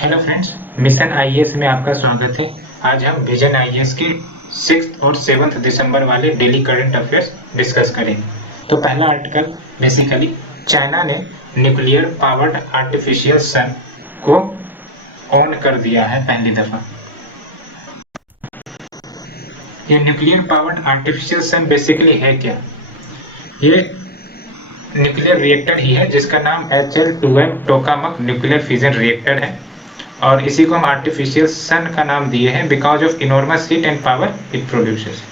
Hello friends, mission IAS में आपका स्वागत है। आज हम विजन आईएएस की 6 और 7 दिसंबर वाले डेली करंट अफेयर्स डिस्कस करेंगे। तो पहला आर्टिकल बेसिकली चाइना ने न्यूक्लियर पावर्ड आर्टिफिशियल सन को ऑन कर दिया है पहली दफा। ये nuclear powered artificial sun basically है क्या? ये न्यूक्लियर रिएक्टर ही है जिसका नाम HL2M tokamak nuclear fission reactor है और इसी को हम आर्टिफिशियल सन का नाम दिए हैं because of enormous heat and power it produces.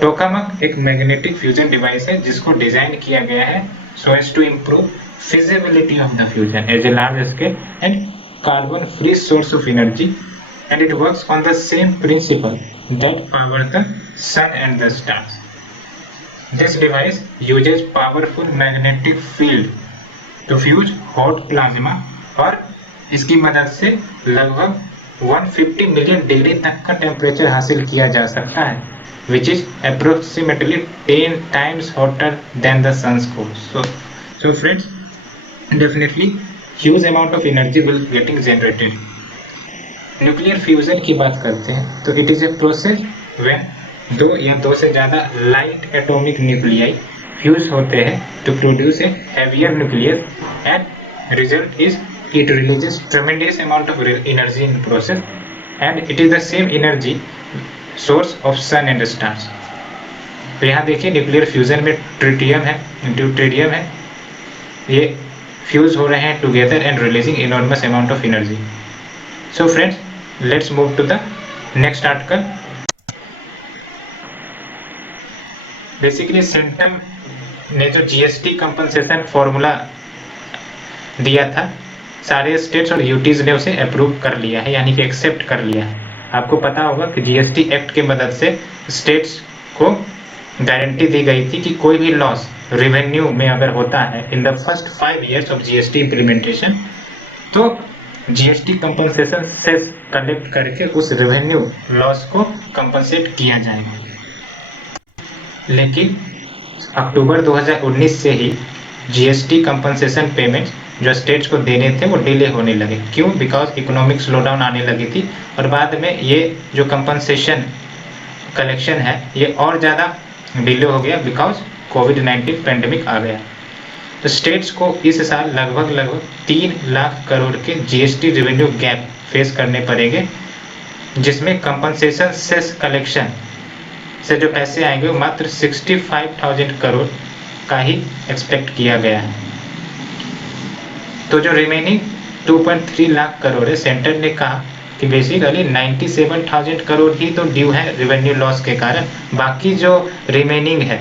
Tokamak एक मैग्नेटिक फ्यूजन डिवाइस है जिसको डिजाइन किया गया है so as to improve feasibility of the fusion as a large scale and carbon free source of energy and it works on the same principle that power the sun and the stars. This device uses powerful magnetic field to fuse hot plasma और इसकी मदद से लगभग 150 million degree तक का temperature हासिल किया जा सकता है which is approximately 10 times hotter than the sun's core. So friends, definitely huge amount of energy will getting generated. Nuclear fusion की बात करते हैं तो it is a process when दो या दो से ज्यादा लाइट एटॉमिक न्यूक्लियाई फ्यूज होते हैं to produce a heavier nucleus and result is it releases tremendous amount of energy in process and it is the same energy source of sun and stars. तो यहाँ देखिए nuclear fusion में tritium है, deuterium है, ये fuse हो रहे हैं together and releasing enormous amount of energy. So friends, let's move to the next article. Basically सेंट्रम ने जो जीएसटी कंपनसेशन फॉर्मूला दिया था सारे स्टेट्स और यूटीज ने उसे अप्रूव कर लिया है, यानी कि एक्सेप्ट कर लिया है। आपको पता होगा कि जीएसटी एक्ट की मदद से स्टेट्स को गारंटी दी गई थी कि कोई भी लॉस रेवेन्यू में अगर होता है in the first 5 years of GST implementation तो जीएसटी कंपनसेशन सेस कलेक्ट करके उस रेवेन्यू लॉस को कंपनसेट किया जाएगा। लेकिन अक्टूबर 2019 से ही जीएसटी कंपनसेशन पेमेंट्स जो स्टेट्स को देने थे वो डिले होने लगे। क्यों? बिकॉज इकोनॉमिक स्लोडाउन आने लगी थी और बाद में ये जो कंपनसेशन कलेक्शन है ये और ज़्यादा डिले हो गया बिकॉज कोविड-19 पेंडेमिक आ गया। तो स्टेट्स को इस साल लगभग 3 लाख करोड़ के जीएसटी रेवेन्यू गैप फेस करने पड़ेंगे, जिसमें कंपनसेशन सेस कलेक्शन से जो पैसे आएंगे वो मात्र 65,000 करोड़ का ही एक्सपेक्ट किया गया है। तो जो रिमेनिंग 2.3 लाख करोड़ है, सेंटर ने कहा कि बेसिकली 97,000 करोड़ ही तो ड्यू है रेवेन्यू लॉस के कारण, बाकी जो रिमेनिंग है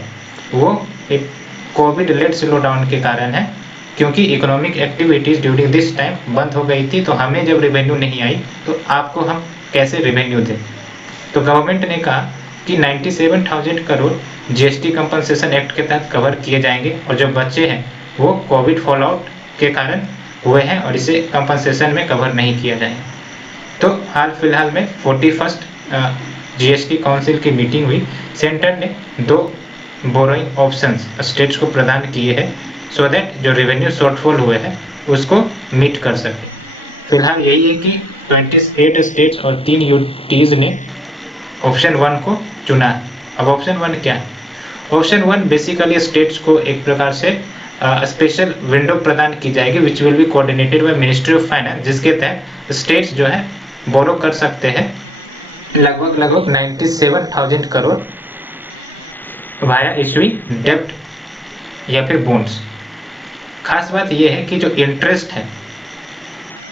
वो एक कोविड लेड स्लो डाउन के कारण है, क्योंकि economic activities during this time बंद हो गई थी। तो हमें जब रेवेन्यू नहीं आई तो आपको हम कैसे रेवेन्यू दें? तो गवर्नमेंट ने कहा कि 97,000 करोड़ जीएसटी कंपनसेशन एक्ट के तहत कवर किए जाएंगे और जो बच्चे हैं वो कोविड फॉल आउट के कारण हुए हैं और इसे कंपनसेशन में कवर नहीं किया जाएगा। तो हाल फिलहाल में 41st जीएसटी काउंसिल की मीटिंग हुई। सेंटर ने 2 बोरोइंग ऑप्शंस स्टेट्स को प्रदान किए हैं सो दैट जो रेवेन्यू शॉर्टफॉल हुए हैं उसको मीट कर सके। फिलहाल यही है कि 28 स्टेट्स और 3 यूटीज ने ऑप्शन 1 को चुना है। अब ऑप्शन 1 क्या है? ऑप्शन 1 बेसिकली स्टेट्स को एक प्रकार से स्पेशल विंडो प्रदान की जाएगी which will be coordinated by ministry of finance, जिसके तहत स्टेट्स जो है बोरो कर सकते हैं लगभग 97,000 करोड़ वाया इशूइंग डेब्ट या फिर बॉन्ड्स। खास बात यह है कि जो इंटरेस्ट है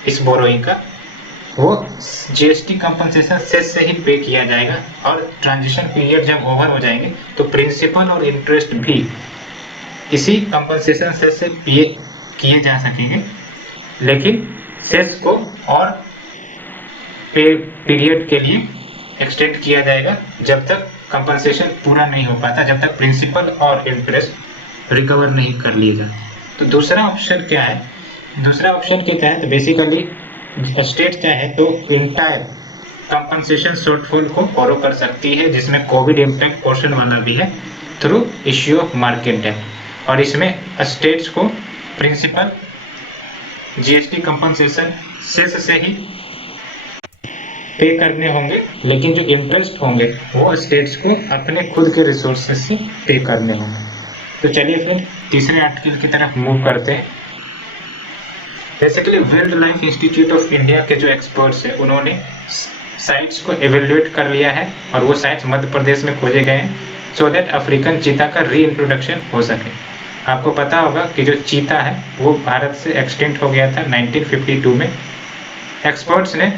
इस बोरोइंग का वो जीएसटी कंपनसेशन सेस से ही पे किया जाएगा और ट्रांजिशन पीरियड जब ओवर हो जाएंगे तो प्रिंसिपल और इंटरेस्ट भी इसी कंपनसेशन सेस से पे किए जा सकेंगे, लेकिन सेस को और पे पीरियड के लिए एक्सटेंड किया जाएगा जब तक कंपनसेशन पूरा नहीं हो पाता, जब तक प्रिंसिपल और इंटरेस्ट रिकवर नहीं कर लिए जाते। तो दूसरा ऑप्शन क्या है? दूसरा ऑप्शन के तहत बेसिकली स्टेट चाहे तो इंटायर कंपनसेशन शॉर्टफॉल को बोरो कर सकती है, जिसमें कोविड इम्पैक्ट पोर्शन वाला भी है थ्रू इश्यू ऑफ मार्केट डेब्ट, और इसमें स्टेट्स को प्रिंसिपल जीएसटी कंपनसेशन सेस से ही पे करने होंगे, लेकिन जो इंटरेस्ट होंगे वो स्टेट्स को अपने खुद के रिसोर्सेज से पे करने होंगे। तो चलिए फिर तीसरे आर्टिकल की तरफ मूव करते हैं। Basically wild life institute of India के जो एक्सपर्ट्स हैं उन्होंने साइट्स को एवेल्युएट कर लिया है और वो साइट्स मध्य प्रदेश में खोजे गए हैं सो दैट अफ्रीकन चीता का री इंट्रोडक्शन हो सके। आपको पता होगा कि जो चीता है वो भारत से एक्सटिंक्ट हो गया था 1952 में। एक्सपर्ट्स ने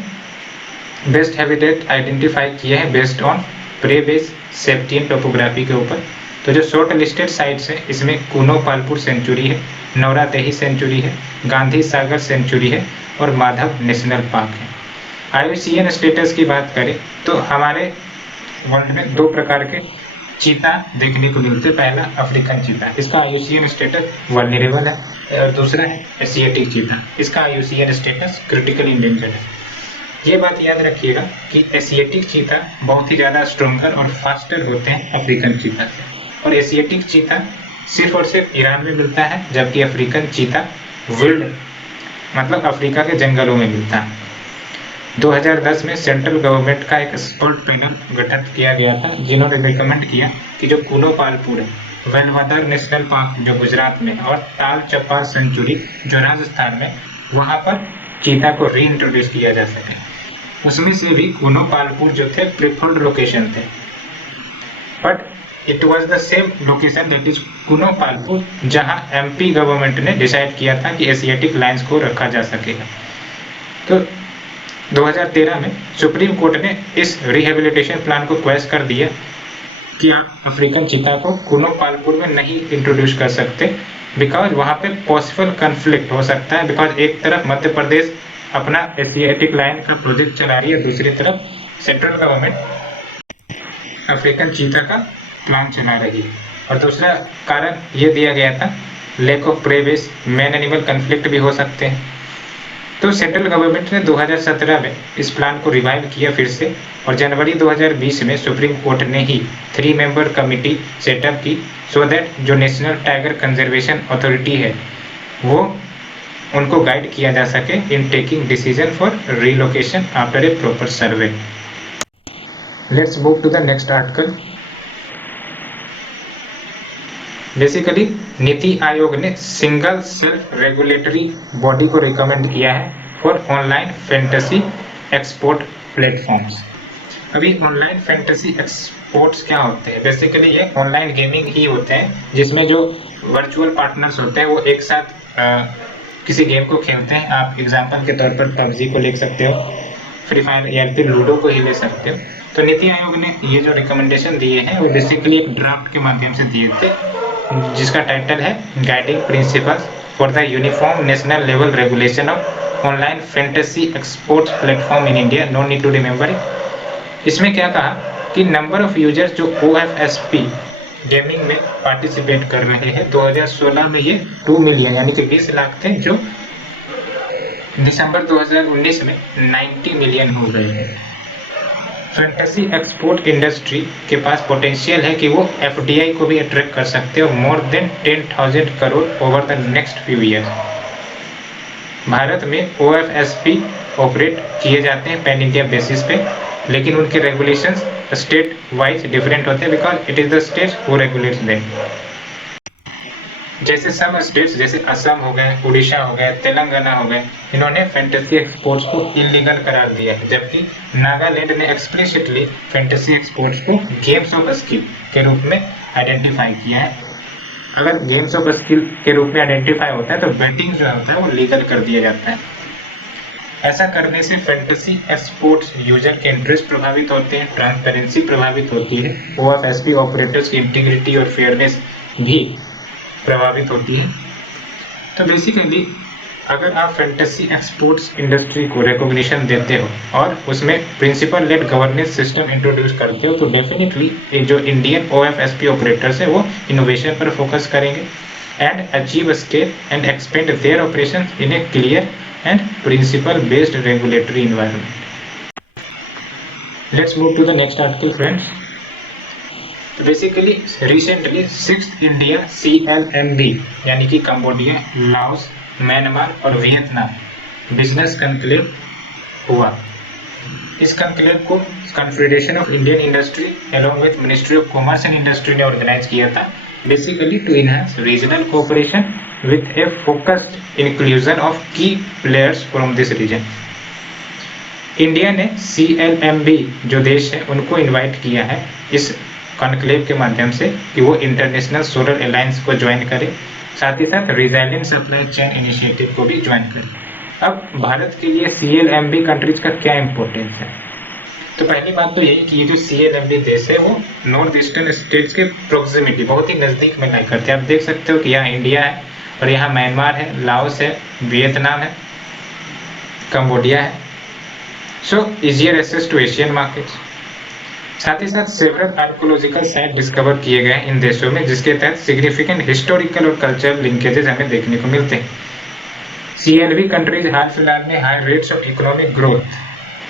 बेस्ट हैबिटेट आइडेंटिफाई किए हैं based on prey base safety and topography के ऊपर। तो जो शॉर्ट लिस्टेड साइट्स है इसमें कूनो पालपुर सेंचुरी है, नौरातेही सेंचुरी है, गांधी सागर सेंचुरी है और माधव नेशनल पार्क है। IUCN स्टेटस की बात करें तो हमारे वर्ल्ड में दो प्रकार के चीता देखने को मिलते हैं। पहला अफ्रीकन चीता, इसका IUCN स्टेटस वल्नरेबल है और दूसरा है एशियाटिक चीता, इसका IUCN स्टेटस क्रिटिकल इंडेंजर्ड है। ये बात याद रखिएगा कि एशियाटिक चीता बहुत ही ज़्यादा स्ट्रॉन्गर और फास्टर होते हैं अफ्रीकन चीता से, और एशियाटिक चीता सिर्फ और सिर्फ ईरान में मिलता है, जबकि अफ्रीकन चीता विल्ड मतलब अफ्रीका के जंगलों में मिलता है। 2010 में सेंट्रल गवर्नमेंट का एक एक्सपर्ट पैनल गठन किया गया था जिन्होंने रिकमेंड किया कि जो कूनो पालपुर है, वेलवदर नेशनल पार्क जो गुजरात में और ताल चप्पार सेंचुरी जो राजस्थान में, वहां पर चीता को री इंट्रोड्यूस किया जा सके। उसमें से भी कूनो पालपुर जो थे प्रिफर्ड लोकेशन थे, but it was the same location that is Kuno Palpur जहां MP गवर्नमेंट ने डिसाइड किया था कि एशियाटिक लायंस को रखा जा सकेगा। तो 2013 में सुप्रीम कोर्ट ने इस रिहेबिलिटेशन प्लान को क्वेश कर दिया कि आप अफ्रीकन चीता को कूनो पालपुर में नहीं इंट्रोड्यूस कर सकते, बिकॉज वहां पे पॉसिबल कन्फ्लिक्ट हो सकता है। बिकॉज एक तरफ मध्य प्रदेश अपना एशियाटिक लायन का प्रोजेक्ट चला रही है, दूसरी तरफ सेंट्रल गवर्नमेंट अफ्रीकन चीता का प्लान चला रही है। और दूसरा कारण ये दिया गया था lack of prey base, man animal conflict भी हो सकते हैं। तो सेंट्रल गवर्नमेंट ने 2017 में इस प्लान को रिवाइव किया फिर से, और जनवरी 2020 में सुप्रीम कोर्ट ने ही 3 मेंबर कमिटी सेटअप की सो दैट जो नेशनल टाइगर कंजर्वेशन अथॉरिटी है वो उनको गाइड किया जा सके in taking decision for relocation after a proper survey. Let's move to the next article. Basically NITI Aayog ने सिंगल सेल्फ रेगुलेटरी बॉडी को रिकमेंड किया है for online fantasy export platforms. अभी ऑनलाइन फैंटेसी एक्सपोर्ट्स क्या होते हैं? बेसिकली ये ऑनलाइन गेमिंग ही होते हैं जिसमें जो वर्चुअल पार्टनर्स होते हैं वो एक साथ किसी गेम को खेलते हैं। आप एग्जांपल के तौर पर PUBG को ले सकते हो, फ्री फायर या फिर लूडो को ही ले सकते हो। तो नीति आयोग ने ये जो रिकमेंडेशन दिए हैं वो बेसिकली एक ड्राफ्ट के माध्यम से दिए थे जिसका टाइटल है guiding principles for the uniform national level regulation of online fantasy exports platform in India, no need to remember it. इसमें क्या कहा कि नंबर ऑफ यूजर्स जो OFSP गेमिंग में पार्टिसिपेट कर रहे हैं 2016 में ये 2 मिलियन यानी कि 20 लाख थे, जो दिसंबर 2019 में 90 मिलियन हो गए हैं। फैंटेसी एक्सपोर्ट इंडस्ट्री के पास पोटेंशियल है कि वो FDI को भी अट्रैक्ट कर सकते हो more than 10,000 crore over the next few years. Bharat में OFSP ऑपरेट किए जाते हैं पैन इंडिया बेसिस पे, लेकिन उनके रेगुलेशंस स्टेट वाइज डिफरेंट होते हैं because it is the state who regulates them. जैसे सम स्टेट्स जैसे असम हो गए, उड़ीसा हो गए, तेलंगाना हो गए, इन्होंने फैंटेसी एक्सपोर्ट्स को इलीगल करार दिया है, जबकि नागालैंड ने एक्सप्लिसिटली फैंटेसी एक्सपोर्ट्स को गेम्स ऑफ स्किल के रूप में आइडेंटिफाई किया है। अगर गेम्स ऑफ स्किल के रूप में आइडेंटिफाई होता है तो बेटिंग जो होता है वो लीगल कर दिया जाता है। ऐसा करने से फैंटेसी एक्सपोर्ट्स यूजर के इंटरेस्ट प्रभावित होते हैं, ट्रांसपेरेंसी प्रभावित होती है, OFSP ऑपरेटर्स की इंटीग्रिटी और फेयरनेस भी प्रभावित होती है। तो बेसिकली अगर आप फैंटेसी एक्सपोर्ट्स इंडस्ट्री को रिकॉग्निशन देते हो और उसमें principle led governance system introduce करते हो तो डेफिनेटली जो इंडियन OFSP ऑपरेटर्स है वो इनोवेशन पर फोकस करेंगे and achieve scale and expand their operation in a clear and principle based regulatory environment. Let's move to the next article friends. Basically recently 6th India CLMV यानी कि Cambodia, Laos, Myanmar और Vietnam business conclave हुआ इस conclave को Confederation of Indian Industry along with ministry of commerce and industry ने organise किया था, basically to enhance regional cooperation with a focused inclusion of की players from this region. India ने CLMV जो देश है उनको इनवाइट किया है इस कॉन्क्लेव के माध्यम से कि वो इंटरनेशनल सोलर अलायंस को ज्वाइन करे, साथ ही साथ रिजाइलेंट सप्लाई चेन इनिशिएटिव को भी ज्वाइन करे। अब भारत के लिए CLMV कंट्रीज का क्या इंपॉर्टेंस है? तो पहली बात तो ये कि ये जो CLMV देश है वो नॉर्थ ईस्टर्न स्टेट्स के प्रोक्सिमिटी बहुत ही नज़दीक में लाई करते हैं। आप देख सकते हो कि यहाँ इंडिया है और यहाँ म्यांमार है, लाओस है, वियतनाम है, कंबोडिया है। So easier access to Asian markets. साथ ही साथ सेवरल आर्कोलॉजिकल साइट डिस्कवर किए गए इन देशों में, जिसके तहत सिग्निफिकेंट हिस्टोरिकल और कल्चरल लिंकेजेस हमें देखने को मिलते हैं। CLV कंट्रीज हाल फिलहाल में high rates of economic growth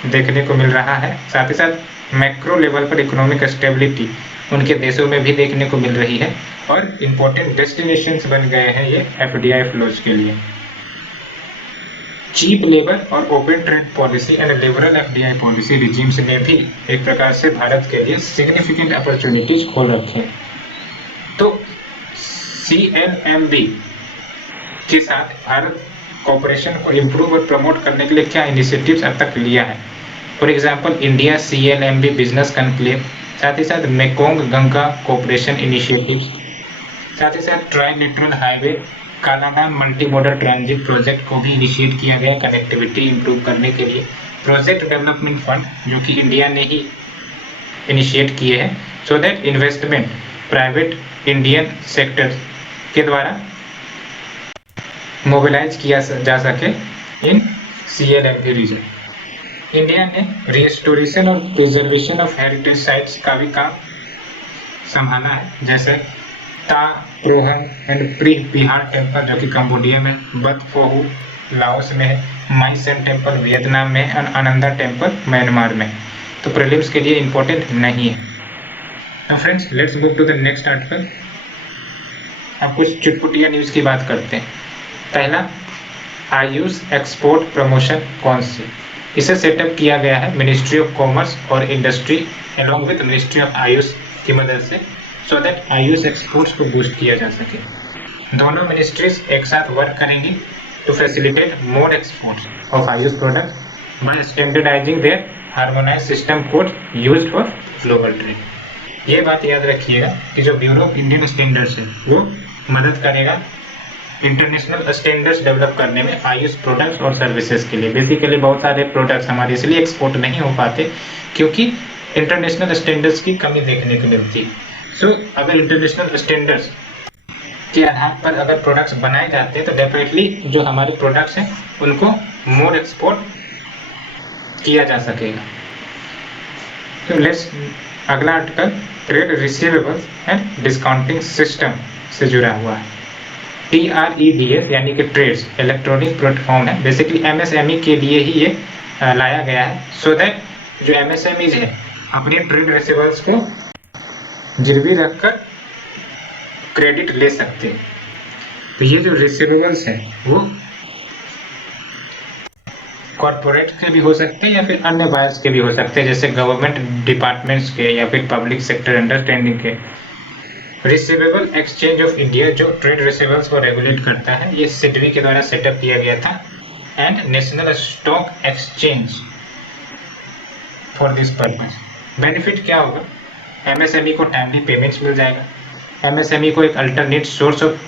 देखने को मिल रहा है, साथ ही साथ मैक्रो लेवल पर इकोनॉमिक स्टेबिलिटी उनके देशों में भी देखने को मिल रही है और इम्पोर्टेंट डेस्टिनेशंस बन गए हैं ये FDI फ्लोज के लिए। चीप लेबर और open trade policy and liberal FDI policy regimes ने भी एक प्रकार से भारत के लिए सिग्निफिकेंट अपॉर्चुनिटीज खोल रखे हैं। तो CLMV के साथ भारत कॉपरेशन को इम्प्रूव और प्रमोट करने के लिए क्या इनिशिएटिव्स अब तक लिया है? For example India CLMV business conclave, साथ ही साथ मेकोंग गंगा कोऑपरेशन इनिशिएटिव्स, साथ ही साथ trilateral highway Kaladan multi modal transit project को भी इनिशिएट किया गया कनेक्टिविटी इंप्रूव करने के लिए। प्रोजेक्ट डेवलपमेंट फंड जो कि इंडिया ने ही इनिशिएट किए हैं so that investment private Indian sector के द्वारा मोबिलाइज किया जा सके इन CLMV रीजन। इंडिया ने रिस्टोरेशन और प्रिजर्वेशन ऑफ हेरिटेज साइट्स का भी काम संभाला है, जैसे ता प्रोहम एंड प्री बिहार टेम्पल जो कि कंबोडिया में, बत फोहू लाओस में है, माई सेन टेम्पल वियतनाम में और आनंदा टेम्पल म्यांमार में। तो प्रीलिम्स के लिए इंपॉर्टेंट नहीं है। तो friends let's move to the next article. अब कुछ चुटपुटिया न्यूज़ की बात करते हैं। पहला, आयुष एक्सपोर्ट प्रमोशन काउंसिल, इसे सेटअप किया गया है मिनिस्ट्री ऑफ कॉमर्स और industry along with ministry of AYUSH की मदद से, सो दैट आयुष एक्सपोर्ट्स को बूस्ट किया जा सके। दोनों मिनिस्ट्रीज एक साथ वर्क करेंगी to facilitate more exports of AYUSH products by standardising their harmonise system code used for global trade. ये बात याद रखिएगा कि जो ब्यूरो ऑफ इंडियन स्टैंडर्ड्स है वो मदद करेगा इंटरनेशनल स्टैंडर्ड्स डेवलप करने में आयुष प्रोडक्ट्स और सर्विसेज के लिए। बेसिकली बहुत सारे प्रोडक्ट्स हमारे इसलिए एक्सपोर्ट नहीं हो पाते क्योंकि इंटरनेशनल स्टैंडर्ड्स की कमी देखने को मिलती है। सो अगर इंटरनेशनल स्टैंडर्ड्स के आधार पर अगर प्रोडक्ट्स बनाए जाते हैं तो डेफिनेटली जो हमारे प्रोडक्ट्स हैं उनको मोर एक्सपोर्ट किया जा सकेगा। तो लेट्स अगला article trade receivables and discounting system से जुड़ा हुआ है। TREDS यानी कि ट्रेड्स इलेक्ट्रॉनिक प्लेटफॉर्म है, बेसिकली MSME के लिए ही ये लाया गया है सो दैट जो MSMEs है अपने ट्रेड रिसीवेबल्स को गिरवी रखकर क्रेडिट ले सकते हैं। तो ये जो रिसीवेबल्स हैं वो कॉर्पोरेट के भी हो सकते हैं या फिर अन्य बायर्स के भी हो सकते हैं, जैसे गवर्नमेंट डिपार्टमेंट्स के या फिर पब्लिक सेक्टर अंडरस्टैंडिंग के। रिसीवेबल एक्सचेंज ऑफ इंडिया जो ट्रेड रिसीवेबल्स को रेगुलेट करता है, ये सिडबी के द्वारा सेटअप किया गया था and national stock exchange for this purpose. Benefit क्या होगा? MSME को टाइमली पेमेंट्स मिल जाएगा, MSME को एक alternate source of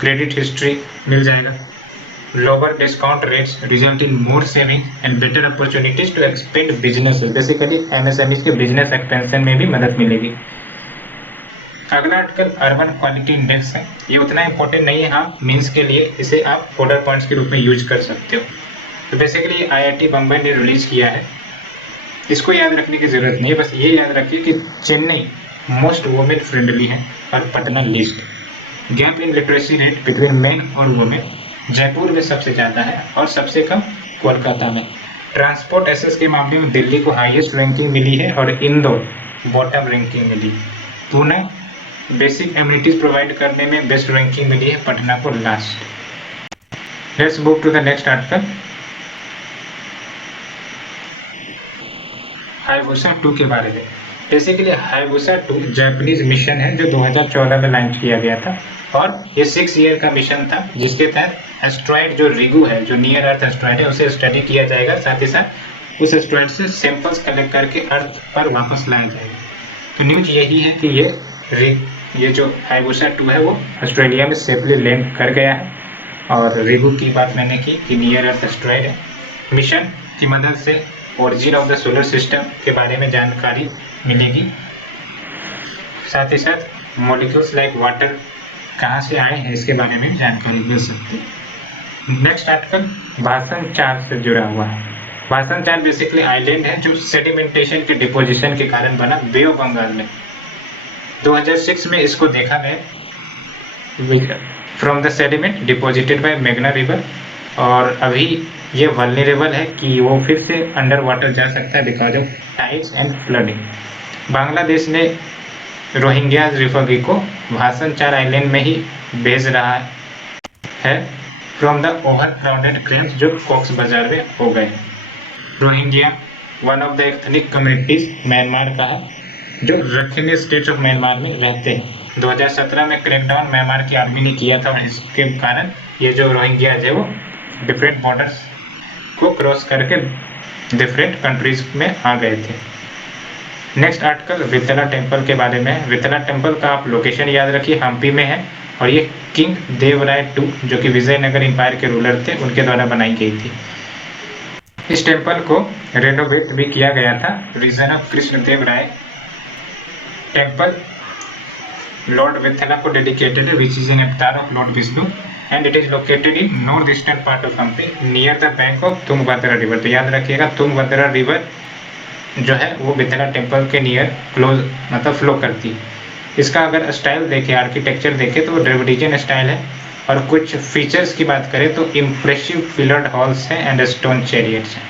credit history मिल जाएगा, lower discount rates result in more saving and better opportunities to expand business. Basically MSME के business expansion में भी मदद मिलेगी। अगला आर्टिकल अर्बन क्वालिटी इंडेक्स है, ये उतना इंपॉर्टेंट नहीं है, हाँ मीन्स के लिए इसे आप फोल्डर पॉइंट्स के रूप में यूज कर सकते हो। तो बेसिकली IIT बम्बई ने रिलीज किया है, इसको याद रखने की जरूरत नहीं है, बस ये याद रखिए कि चेन्नई मोस्ट वुमेन फ्रेंडली है और Patna least. Gap in literacy rate between main और वुमेन जयपुर में सबसे ज़्यादा है और सबसे कम कोलकाता में। ट्रांसपोर्ट एसेस के मामले में दिल्ली को हाईएस्ट रैंकिंग मिली है और इंदौर बॉटम रैंकिंग मिली। पुणे बेसिक एमिनिटीज प्रोवाइड करने में बेस्ट रैंकिंग मिली है, पटना को last. Let's move to the next article. Hayabusa 2 के बारे में। बेसिकली हायाबुसा 2 जापानीज मिशन है जो 2014 में लॉन्च किया गया था और ये 6 ईयर का मिशन था, जिसके तहत एस्ट्रॉइड जो रिगू है, जो नियर अर्थ एस्ट्रॉइड है, उसे स्टडी किया जाएगा। साथ ही साथ उस एस्ट्रॉइड से सैंपल्स कलेक्ट करके अर्थ पर वापस लाया जाएगा। तो न्यूज यही है कि ये जो हायाबुसा 2 है वो ऑस्ट्रेलिया में सेफली लैंड कर गया है। और रिगू की बात मैंने की कि नियर अर्थ एस्ट्रॉइड है। मिशन की मदद से origin of the solar system के बारे में जानकारी मिलेगी। साथ ही साथ मॉलिक्यूल्स लाइक वाटर कहाँ से आए हैं इसके बारे में जानकारी मिल सकती है। नेक्स्ट आर्टिकल भाषण 4 से जुड़ा हुआ है। भाषण 4 बेसिकली आइलैंड है जो सेडिमेंटेशन के डिपोजिशन के कारण बना बे ऑफ बंगाल में। 2006 में इसको देखा गया from the sediment deposited bye मेघना रिवर, और अभी ये वल्नरेबल है कि वो फिर से अंडर वाटर जा सकता है because of tides and flooding. Bangladesh ने रोहिंग्या रिफ्यूजी को भाषण 4 आइलैंड में ही भेज रहा है from the over crowded cramps जो कॉक्स बाजार में हो गए। Rohingya one of the ethnic communities Myanmar का है जो रखिन स्टेट ऑफ म्यांमार में रहते हैं। 2017 में क्रैकडाउन म्यांमार की आर्मी ने किया था और इसके कारण ये जो रोहिंग्या है वो डिफरेंट बॉर्डर्स को क्रॉस करके डिफरेंट कंट्रीज में आ गए थे। नेक्स्ट आर्टिकल वितला टेम्पल के बारे में। वितला टेम्पल का आप लोकेशन याद रखिए, हम्पी में है और ये किंग देवराय II जो कि विजयनगर एम्पायर के रूलर थे उनके द्वारा बनाई गई थी। इस टेम्पल को रेनोवेट भी किया गया था। Reign of Krishnadevaraya temple lord Vitthala को डेडिकेटेड है which is an avatar of lord Vishnu and it is located in north eastern part of Hampi near the bank of Tungabhadra river. तो याद रखिएगा तुंगभद्रा रिवर जो है वो विथला टेम्पल के नियर क्लोज मतलब फ्लो करती है। इसका अगर स्टाइल देखें, आर्किटेक्चर देखें तो वो ड्रेविडियन स्टाइल है और कुछ फीचर्स की बात करें तो इम्प्रेसिव पिलर्ड हॉल्स हैं एंड स्टोन चैरियट्स हैं।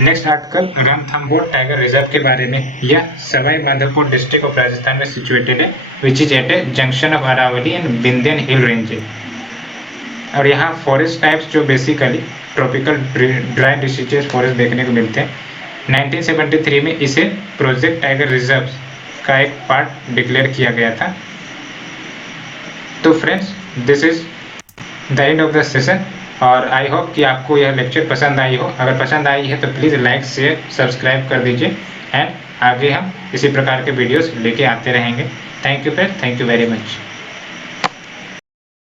Next article Ranthambore tiger reserve के बारे में। यह सवाई माधोपुर डिस्ट्रिक्ट ऑफ राजस्थान में सिचुएटेड है which is at a junction of Aravalli and Vindhyan hill ranges. और यहाँ फॉरेस्ट टाइप्स जो basically tropical dry deciduous forest देखने को मिलते हैं। 1973 में इसे प्रोजेक्ट टाइगर रिजर्व का एक पार्ट डिक्लेयर किया गया था। तो friends this is the end of the session और आई होप कि आपको यह लेक्चर पसंद आई हो। अगर पसंद आई है तो प्लीज़ लाइक शेयर सब्सक्राइब कर दीजिए एंड आगे हम इसी प्रकार के वीडियोस लेके आते रहेंगे। Thank you friends, thank you very much.